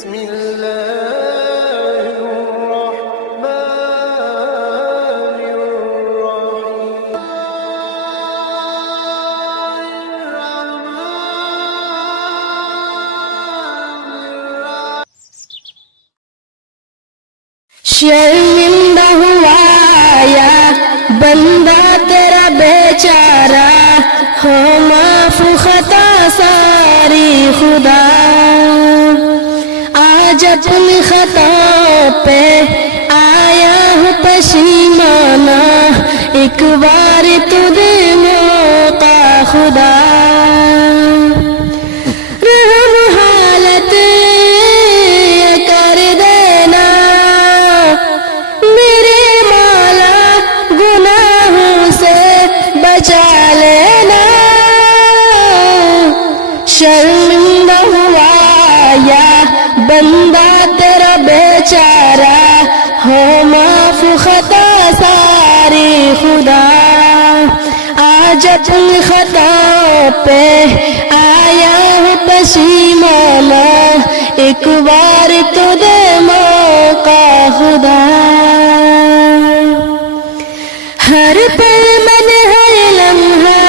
بسم الله الرحمن الرحيم. شرمندہ ہوا یا بندہ تیرا بیچارہ، ہو معاف خطا ساری خدا. آج اپنی خطا پہ آیا ہوں پشیمانہ، ایک بار تو دے موقع خدا. رحم حالت کر دینا میرے مولا، گناہوں سے بچا لینا. شرمندہ ہوا یا بندہ تیرا بیچارہ، ہو معاف خطا ساری خدا. آج اپنی خطا پہ آیا ہوں پشیمانہ، ایک بار تو دے موقع خدا. ہر پل میں نے ہر لمحہ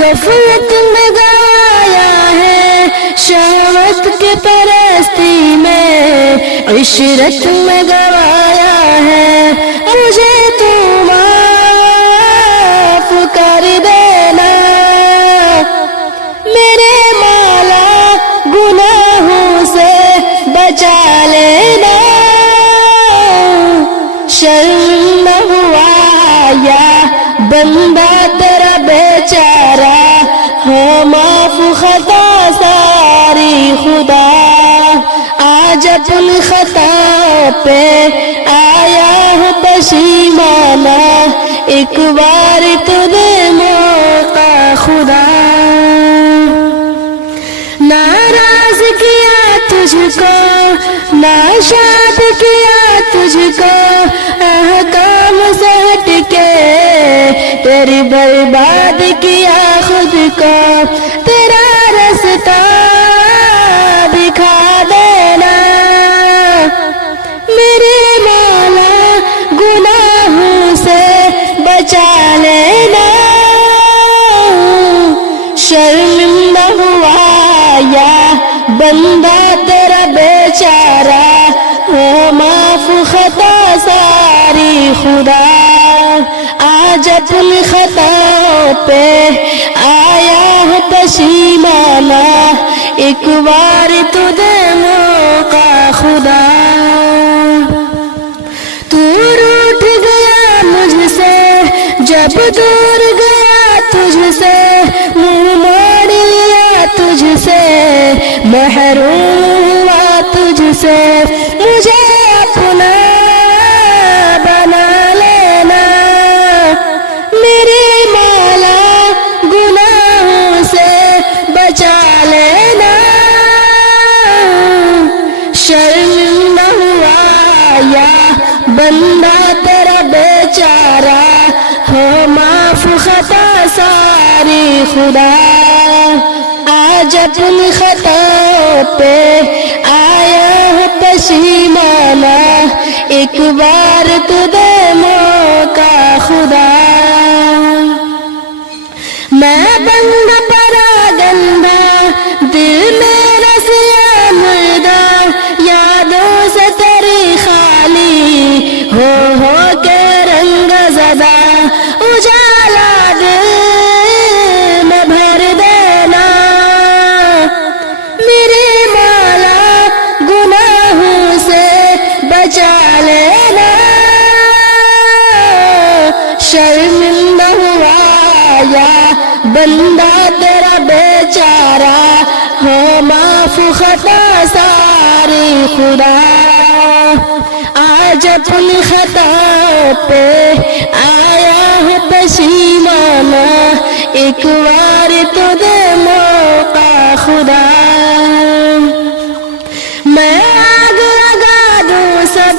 غفلت میں گوایا ہے، شہوت کے پرستی میں عشرت میں گوایا ہے. مجھے تو معاف کر دینا میرے مولا، گناہوں سے بچا لینا. شرمندہ ہوا یا بندہ تیرا بیچارہ، ہو معاف خطا ساری خدا. آج اپنی خطا پہ آیا ہوں پشیمانہ، ایک بار تو دے موقع خدا. ناراض کیا تجھ کو، ناشاد کیا تجھ کو، احکام سے ہٹ کے تیری برباد کیا خود کو. تیرا رستہ دکھا دینا میرے مولا، گناہوں سے بچا لینا. شرمندہ ہوا یا بندہ تیرا بیچارہ، ہو معاف خطا ساری خدا. آج اپنی خطا پہ آیا ہوں پشیمانہ، ایک بار تو دے موقع خدا. تو روٹھ گیا مجھ سے جب دور گیا تجھ سے، منہ موڑ لیا تجھ سے، محروم ہوا تجھ سے. مجھے اپنا بنا لینا میرے مولا، گناہوں سے بچا لینا. شرمندہ ہوا یا بندہ تیرا بیچارہ، ہو معاف خطا ساری خدا. آج اپنی خطا پہ آیا ہوں پشیمانہ، ایک بار تو دے موقع خدا. میں بندہ پراگندہ، دل میرا سیاہ مردہ، یادوں سے تیری خالی ہو کے رنگ زدہ. اجالا دل میں بھر دینا میرے مولا، گناہوں سے بچا لینا. شرمندہ ہوا یا بندہ تیرا بیچارہ، ہو معاف خطا ساری خدا. آج اپنی خطا پہ آیا ہوں پشیمانہ، ایک بار تو دے موقع خدا. میں آگ لگا دوں سب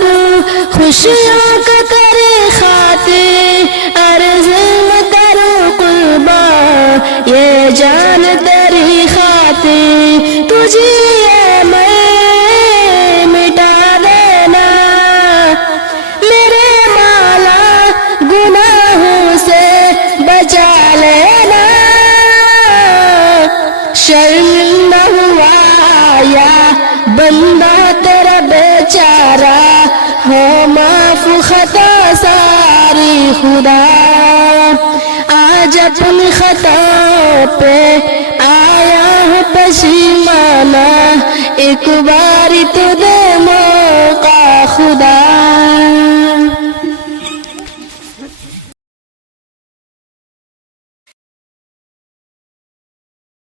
خوشیوں کا کرے خاطر، عرض میں کروں قربان یہ جان تیری خاطر. تجھے میں شرمندہ ہوا یا بندہ تیرا بیچارہ، ہو معاف خطا ساری خدا، آج اپنی خطا پہ آیا ہوں پشیمانہ، ایک باری تو دے